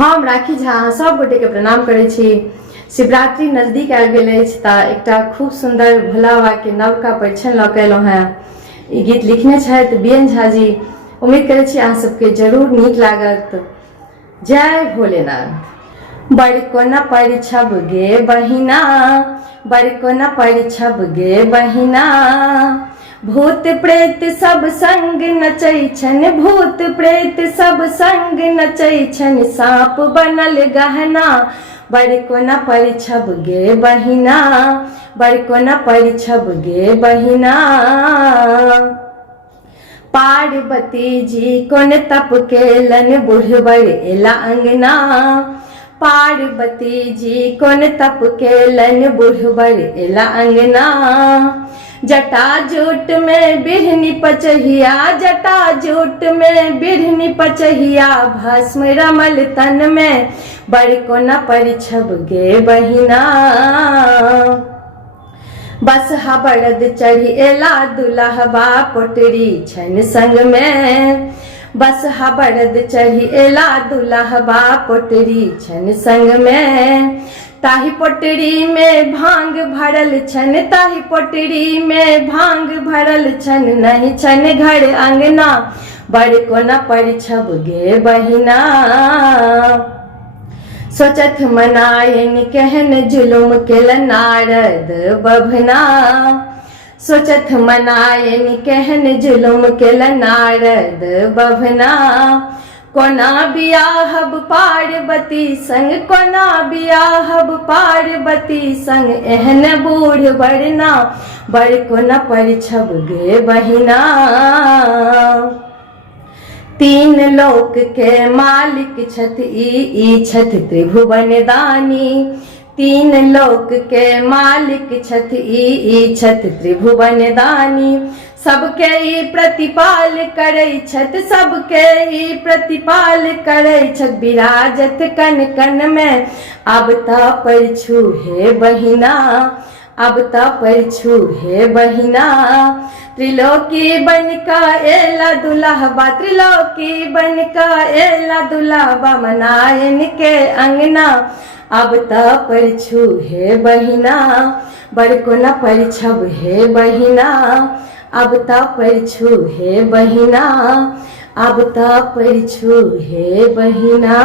हम राखी झा सब गोटे के प्रणाम करै छी। शिवरात्रि नजदीक आबि गेल अछि तऽ एकटा खूब सुंदर भोला बाबा के नवका परिछन लऽ के एलहुँ हैं। ई गीत लिखने छथि बीएन झा जी। उम्मीद करै छी अहाँ सबके जरूर नीक लागत। जय भोलेनाथ। बड़ कोना परिछब गे बहिना, बड़ कोना परिछब गे बहिना, भूत प्रेत सब संग नचै छन, भूत प्रेत सब संग नचै छन, सांप बनल गहना, बड़ कोना परिछब गे बहिना, बड़ कोना परिछब गे बहिना। पार्वती जी कोन तप केलन, बुढ़बर एला अंगना, पार्वती जी कोन तप केलन, बुढ़बर एला अंगना। जटा जूट में बिरहनी पचहिया, जटा जूट में बिरहनी पचहिया, भस्म रमल तन में, बड़ कोना परिछब गे बहिना। बसहा बरद चढ़ी एला दुल्हबा, पोटरी छन संग में, बसहा बरद चढ़ी एला दुल्हबा, पोटरी छन संग में। ताही पोटरी में भांग भरल छन, ताही पोटरी में भांग भरल छन, नहीं छन घर अंगना, बड़ कोना परिछब गे बहिना। सोचत मनायन केहन जुलुम केल नारद बभना, सोचत मनायन केहन जुलुम केल नारद बभना। कोना बियाहब पार्वती संग, कोना बियाहब पार्वती संग, एहन बूढ़ बरना, बड़ कोना परिछब गे बहिना। तीन लोक के मालिक छथि ई छथि त्रिभुवन दानी, तीन लोक के मालिक छथि ई छथि त्रिभुवन दानी। सबके ई प्रतिपाल करै छथि, सबके ई प्रतिपाल करै छथि, विराजत कन कन में, अब त परिछु हे बहिना, अब त परिछु हे बहिना। त्रिलोकी बनका एला दुल्हबा, त्रिलोकी बनका एला दुल्हबा, मनायन के अंगना, अब त परिछु हे बहिना, बड़ कोना परिछब हे बहिना, अब त परिछु हे बहिना, अब त परिछु हे बहिना।